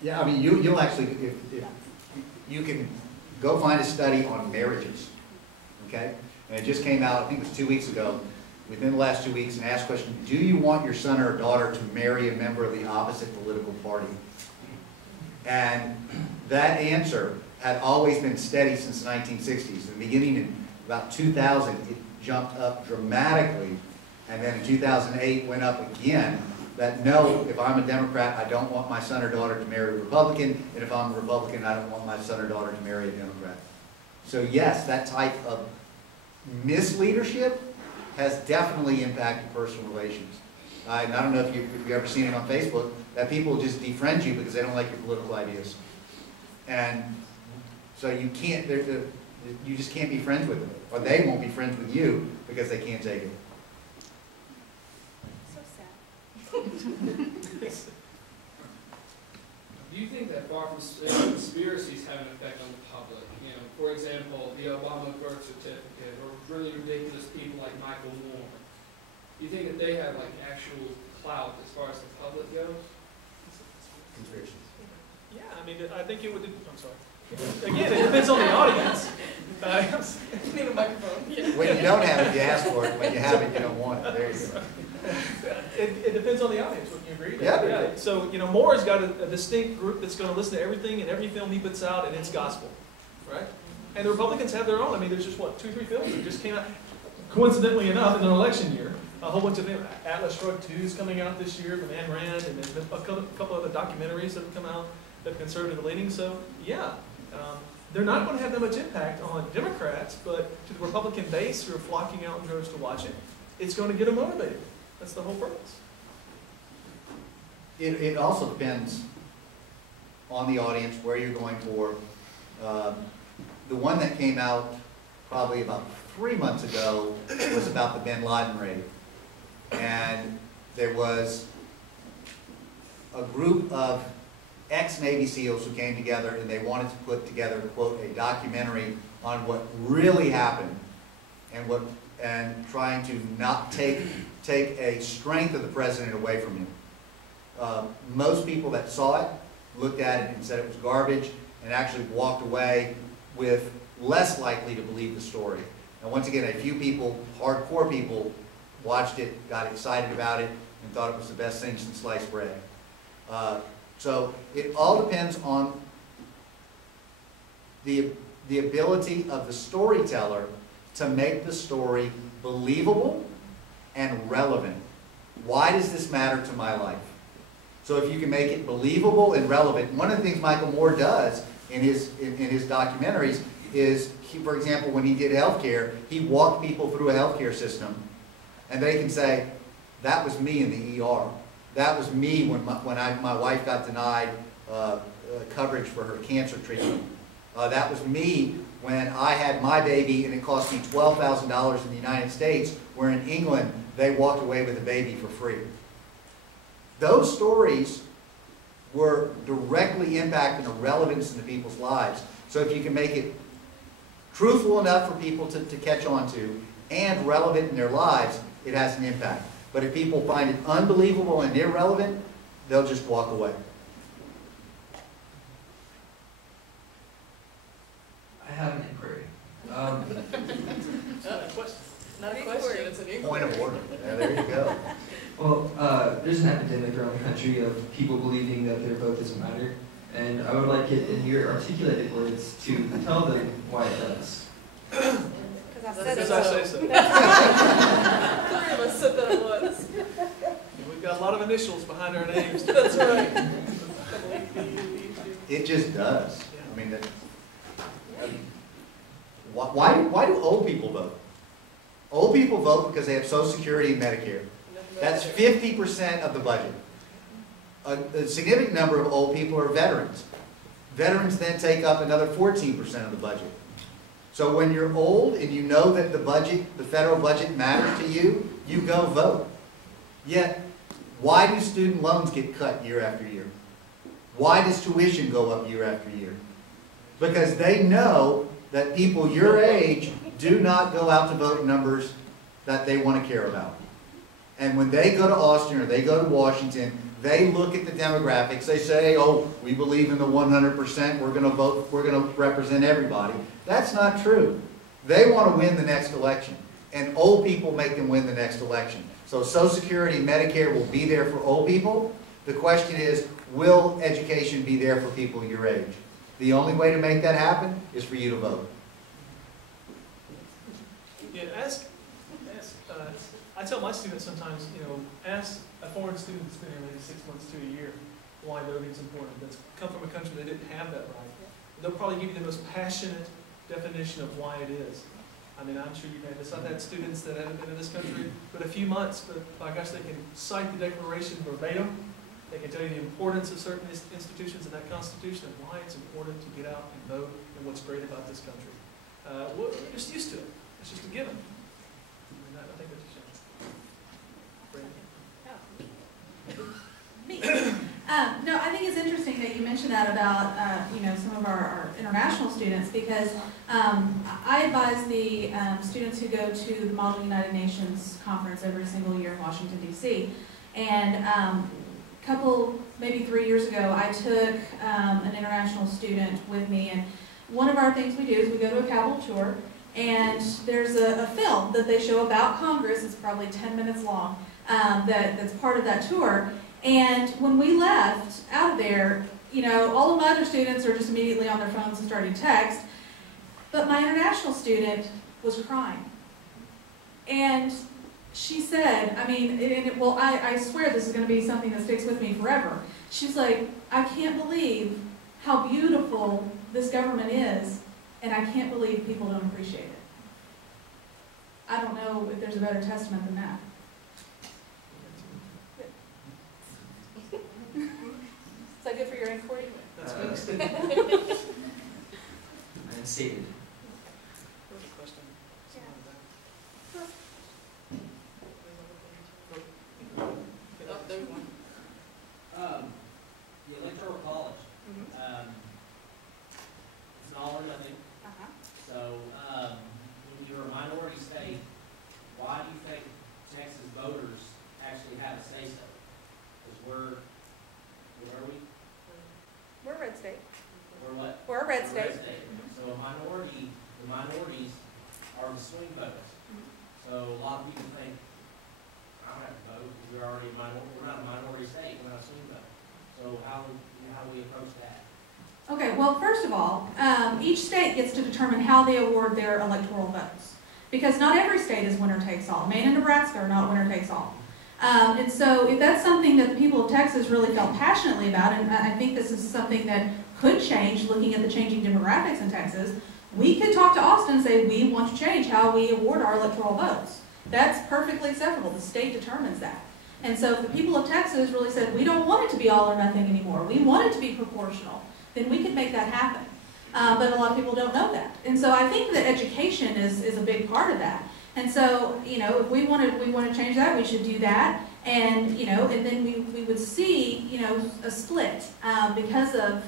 Yeah, I mean, you'll actually, if you can go find a study on marriages, okay? And it just came out, I think it was 2 weeks ago, within the last 2 weeks, and asked the question, do you want your son or daughter to marry a member of the opposite political party? And that answer had always been steady since the 1960s. In the beginning, in about 2000, it jumped up dramatically, and then in 2008 went up again. That no, if I'm a Democrat, I don't want my son or daughter to marry a Republican, and if I'm a Republican, I don't want my son or daughter to marry a Democrat. So yes, that type of misleadership has definitely impacted personal relations. And I don't know if you've ever seen it on Facebook, that people just defriend you because they don't like your political ideas. And so you can't, you just can't be friends with them, or they won't be friends with you because they can't take it. Do you think that far from conspiracies have an effect on the public? You know, for example, the Obama birth certificate, or really ridiculous people like Michael Moore. Do you think that they have like actual clout as far as the public goes? Conspiracies. Yeah, I mean, I think it would. I'm sorry. Again, it depends on the audience. You need a microphone. When you don't have it, you ask for it. When you have it, you don't want it. There you go. It depends on the audience. Wouldn't you agree? Yeah. So, you know, Moore's got a distinct group that's going to listen to everything and every film he puts out, and it's gospel, right? And the Republicans have their own. I mean, there's just, what, 2 or 3 films that just came out, coincidentally enough, in an election year. A whole bunch of them. Atlas Shrugged 2 is coming out this year, from Ayn Rand, and then a couple other documentaries that have come out that are conservative leaning. So, yeah. They're not going to have that much impact on Democrats, but to the Republican base who are flocking out in droves to watch it, it's going to get them motivated. That's the whole purpose. It also depends on the audience, where you're going for. The one that came out probably about 3 months ago was about the bin Laden raid. And there was a group of ex-Navy SEALs who came together, and they wanted to put together, quote, a documentary on what really happened, and trying to not take a strength of the president away from him. Most people that saw it looked at it and said it was garbage, and actually walked away with less likely to believe the story. And once again, a few people, hardcore people, watched it, got excited about it, and thought it was the best thing since sliced bread. So it all depends on the ability of the storyteller to make the story believable and relevant. Why does this matter to my life? So if you can make it believable and relevant, one of the things Michael Moore does in his documentaries is, for example, when he did healthcare, he walked people through a healthcare system, and they can say, that was me in the ER. That was me when my wife got denied coverage for her cancer treatment. That was me when I had my baby and it cost me $12,000 in the United States, where in England they walked away with a baby for free. Those stories were directly impacting the relevance in the people's lives. So if you can make it truthful enough for people to catch on to and relevant in their lives, it has an impact. But if people find it unbelievable and irrelevant, they'll just walk away. I have an inquiry. Not a question. Not a question, it's an inquiry. Point of order. Yeah, there you go. Well, there's an epidemic around the country of people believing that their vote doesn't matter, and I would like it in your articulated words to tell them why it does. Because I say so. 3 of us said that at once. We've got a lot of initials behind our names. That's right. It just does. I mean, why do old people vote? Old people vote because they have Social Security and Medicare. That's 50% of the budget. A significant number of old people are veterans. Veterans then take up another 14% of the budget. So when you're old and you know that the federal budget matters to you, you go vote. Yet, why do student loans get cut year after year? Why does tuition go up year after year? Because they know that people your age do not go out to vote in numbers that they want to care about. And when they go to Austin or they go to Washington, they look at the demographics, they say, oh, we believe in the 100%, we're gonna vote, we're gonna represent everybody. That's not true. They want to win the next election, and old people make them win the next election. So Social Security, Medicare will be there for old people. The question is, will education be there for people your age? The only way to make that happen is for you to vote. Yeah, I tell my students sometimes, ask a foreign student that's been here maybe 6 months to a year why voting's important, that's come from a country that didn't have that right. They'll probably give you the most passionate definition of why it is. I mean, I'm sure you've had this. I've had students that haven't been in this country but a few months, but by gosh, they can cite the Declaration verbatim. They can tell you the importance of certain institutions in that Constitution and why it's important to get out and vote and what's great about this country. We're just used to it. It's just a given. And I think that's a shame. Me. No, I think it's interesting that you mentioned that about some of our international students, because I advise the students who go to the Model United Nations conference every single year in Washington, D.C. And maybe 3 years ago, I took an international student with me, and one of our things we do is we go to a Capitol tour, and there's a film that they show about Congress. It's probably 10 minutes long, that's part of that tour. And when we left out of there, all of my other students are just immediately on their phones and starting to text, but my international student was crying. And she said, I swear this is going to be something that sticks with me forever. She's like, I can't believe how beautiful this government is, and I can't believe people don't appreciate it. I don't know if there's a better testament than that. Is that good for your inquiry? That's good. I am stated. There's a question. Oh, there's one. The Electoral College, it's an all or nothing. So, when you're a minority state, why do you think Texas voters actually have a say-so? Because what are we? We're a red state. We're what? We're a red We're state. So the minorities are the swing voters. So a lot of people think, I don't have to vote, because we're already a minority, we're not a minority state, we're not a swing voter. So how do we approach that? Okay, well, first of all, each state gets to determine how they award their electoral votes, because not every state is winner takes all. Maine and Nebraska are not winner takes all. And so if that's something that the people of Texas really felt passionately about, and I think this is something that could change looking at the changing demographics in Texas, we could talk to Austin and say, we want to change how we award our electoral votes. That's perfectly acceptable. The state determines that. And so if the people of Texas really said, we don't want it to be all or nothing anymore, we want it to be proportional, then we could make that happen. But a lot of people don't know that. And so I think that education is a big part of that. And so, if we want to change that, we should do that. And, and then we would see, a split because of,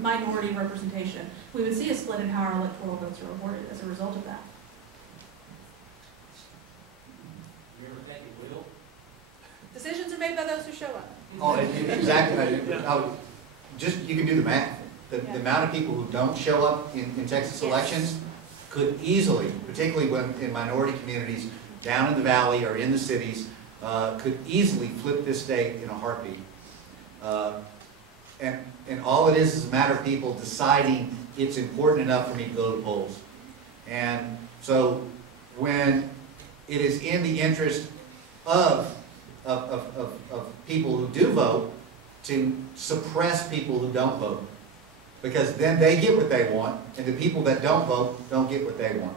minority representation. We would see a split in how our electoral votes are awarded as a result of that. You ever think it will? Decisions are made by those who show up. Oh, exactly. You can do the math. The amount of people who don't show up in Texas elections could easily, particularly when in minority communities down in the valley or in the cities, could easily flip this state in a heartbeat. And all it is a matter of people deciding it's important enough for me to go to the polls. And so when it is in the interest of people who do vote to suppress people who don't vote, because then they get what they want, and the people that don't vote don't get what they want.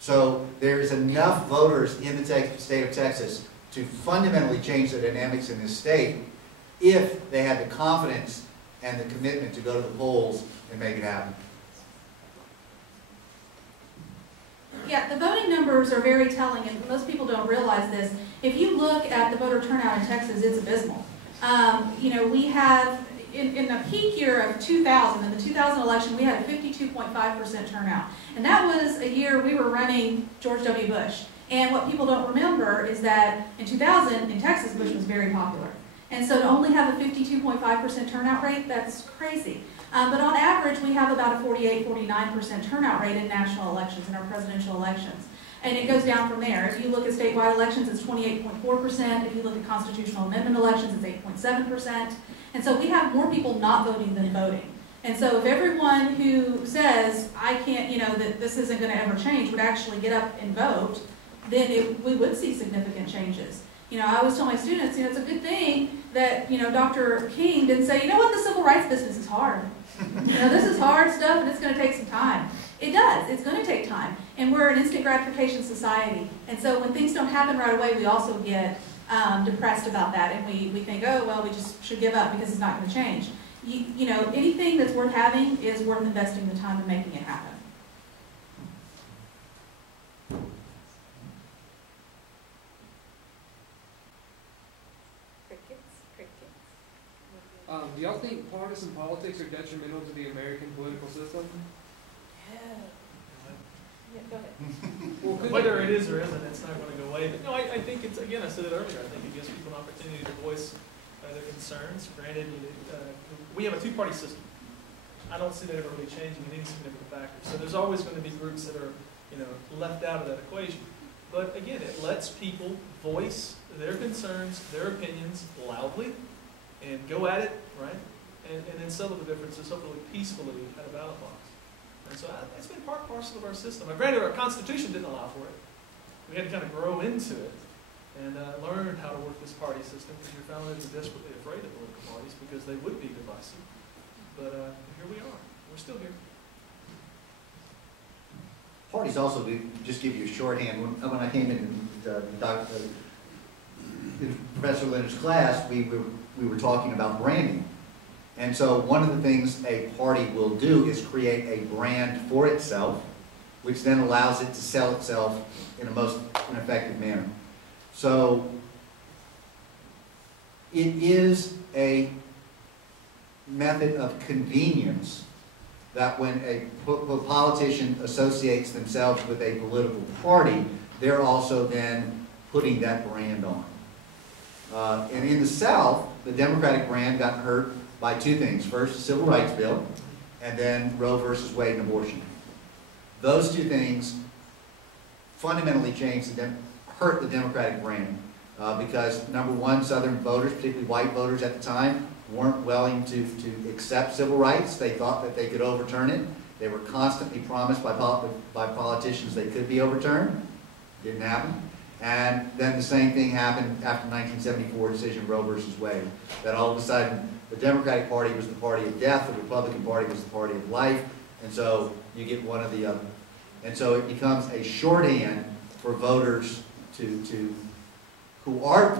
So there's enough voters in the state of Texas to fundamentally change the dynamics in this state if they had the confidence and the commitment to go to the polls and make it happen. Yeah, the voting numbers are very telling, and most people don't realize this. If you look at the voter turnout in Texas, it's abysmal. We have, in the peak year of 2000, in the 2000 election, we had a 52.5% turnout. And that was a year we were running George W. Bush. And what people don't remember is that in 2000, in Texas, Bush was very popular. And so to only have a 52.5% turnout rate, that's crazy. But on average, we have about a 48-49% turnout rate in national elections, in our presidential elections. And it goes down from there. If you look at statewide elections, it's 28.4%. If you look at constitutional amendment elections, it's 8.7%. And so we have more people not voting than voting. And so if everyone who says, I can't, that this isn't going to ever change, would actually get up and vote, then we would see significant changes. I always tell my students, it's a good thing that, Dr. King didn't say, the civil rights business is hard. This is hard stuff and it's going to take some time. It does. It's going to take time. And we're an instant gratification society. And so when things don't happen right away, we also get depressed about that. And we think, oh, well, we just should give up because it's not going to change. Anything that's worth having is worth investing the time and making it happen. Do y'all think partisan politics are detrimental to the American political system? Yeah, go ahead. Well, could Whether it is or isn't, it's not going to go away. But no, I think it's, again, I said it earlier, I think it gives people an opportunity to voice their concerns. Granted, we have a two-party system. I don't see that ever really changing in any significant factor. So there's always going to be groups that are, left out of that equation. But again, it lets people voice their concerns, their opinions loudly, and go at it, right? And then settle the differences, hopefully peacefully at a ballot box. And so it's been part and parcel of our system. Granted, our Constitution didn't allow for it. We had to kind of grow into it and learn how to work this party system, because your founders were desperately afraid of political parties because they would be divisive. But here we are. We're still here. Parties also, just give you a shorthand, when I came in Professor Leonard's class, we were talking about branding. And so one of the things a party will do is create a brand for itself, which then allows it to sell itself in a most effective manner. So it is a method of convenience that when a politician associates themselves with a political party, they're also then putting that brand on. And in the South, the Democratic brand got hurt by two things. First, the Civil Rights Bill, and then Roe versus Wade and abortion. Those two things fundamentally hurt the Democratic brand because, number one, Southern voters, particularly white voters at the time, weren't willing to accept civil rights. They thought that they could overturn it. They were constantly promised by politicians they could be overturned. Didn't happen. And then the same thing happened after the 1974 decision, Roe versus Wade, that all of a sudden the Democratic Party was the party of death, the Republican Party was the party of life, and so you get one or the other. And so it becomes a shorthand for voters who are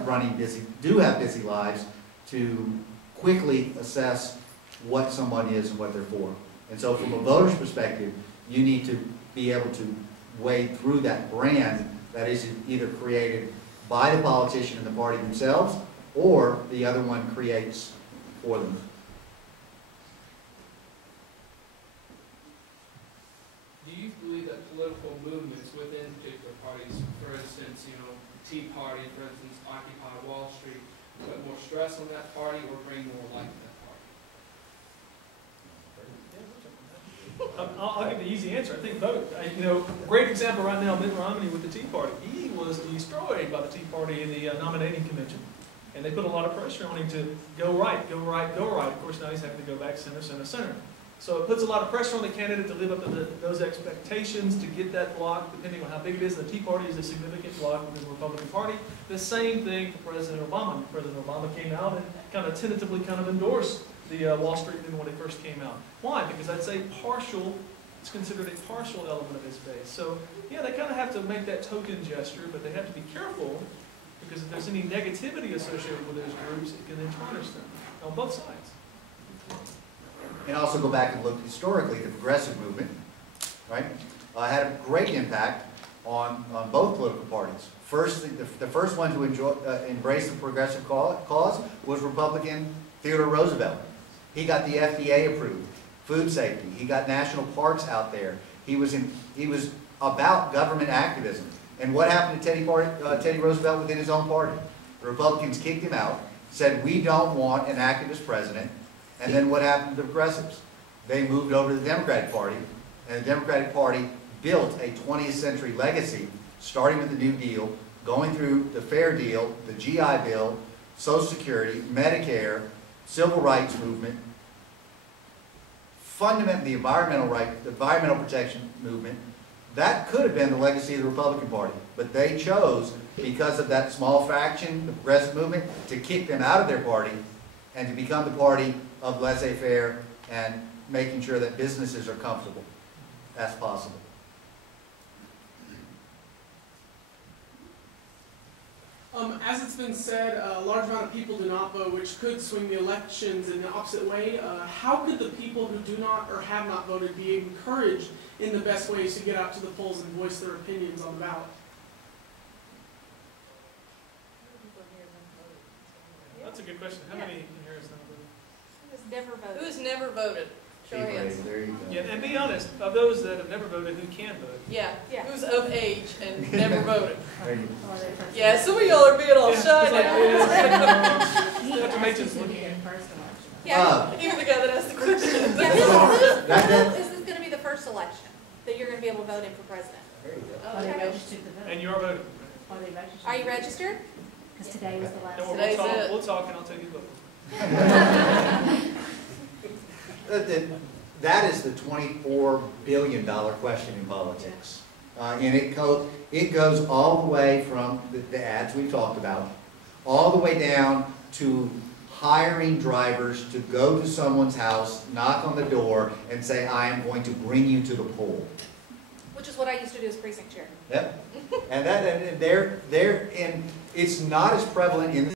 do have busy lives, to quickly assess what someone is and what they're for. And so from a voter's perspective, you need to be able to wade through that brand that is either created by the politician and the party themselves, or the other one creates for them. Do you believe that political movements within particular parties, for instance, Tea Party, for instance, Occupy Wall Street, put more stress on that party or bring more light to that party? I'll give the easy answer. I think both. Great example right now, Mitt Romney with the Tea Party. He was destroyed by the Tea Party in the nominating convention. And they put a lot of pressure on him to go right, go right, go right. Of course, now he's having to go back center, center, center. So it puts a lot of pressure on the candidate to live up to those expectations, to get that block, depending on how big it is. The Tea Party is a significant block within the Republican Party. The same thing for President Obama. President Obama came out and kind of tentatively endorsed the Wall Street thing when it first came out. Why? Because that's it's considered a partial element of his base. So, yeah, they kind of have to make that token gesture, but they have to be careful, because if there's any negativity associated with those groups, it can then tarnish them on both sides. And also go back and look historically, the progressive movement, right, had a great impact on both political parties. First, the first one to embrace the progressive cause was Republican Theodore Roosevelt. He got the FDA approved, food safety. He got national parks out there. He was about government activism. And what happened to Teddy Roosevelt within his own party? The Republicans kicked him out, said, we don't want an activist president. And then what happened to the progressives? They moved over to the Democratic Party, and the Democratic Party built a 20th century legacy, starting with the New Deal, going through the Fair Deal, the GI Bill, Social Security, Medicare, Civil Rights Movement, fundamentally the environmental protection movement. That could have been the legacy of the Republican Party, but they chose, because of that small faction, the progressive movement, to kick them out of their party and to become the party of laissez-faire and making sure that businesses are comfortable as possible. As it's been said, a large amount of people do not vote, which could swing the elections in the opposite way. How could the people who do not or have not voted be encouraged in the best ways to get out to the polls and voice their opinions on the ballot? That's a good question. How many in here is not voted? Who's never voted? Who's never voted? Show of hands. There you go. Yeah, and be honest, of those that have never voted, who can vote? Yeah. Yeah. Who's of age and never voted? There you go. Yeah, some of y'all are being all Yeah, shy it's like, now. Dr. Machen's looking at. Yeah, Even the guy that asked the question. yeah, who is this gonna be the first election that you're gonna be able to vote in for president? There you go. Oh, they Okay. registered to vote. And you are voting. Are they registered? Are you registered? Because today was the last. Don't worry, Today's it. we'll talk and I'll tell you both. That is the $24 billion question in politics. And it goes all the way from the ads we've talked about, all the way down to hiring drivers to go to someone's house, knock on the door, and say, I am going to bring you to the poll. Which is what I used to do as precinct chair. Yep. And it's not as prevalent in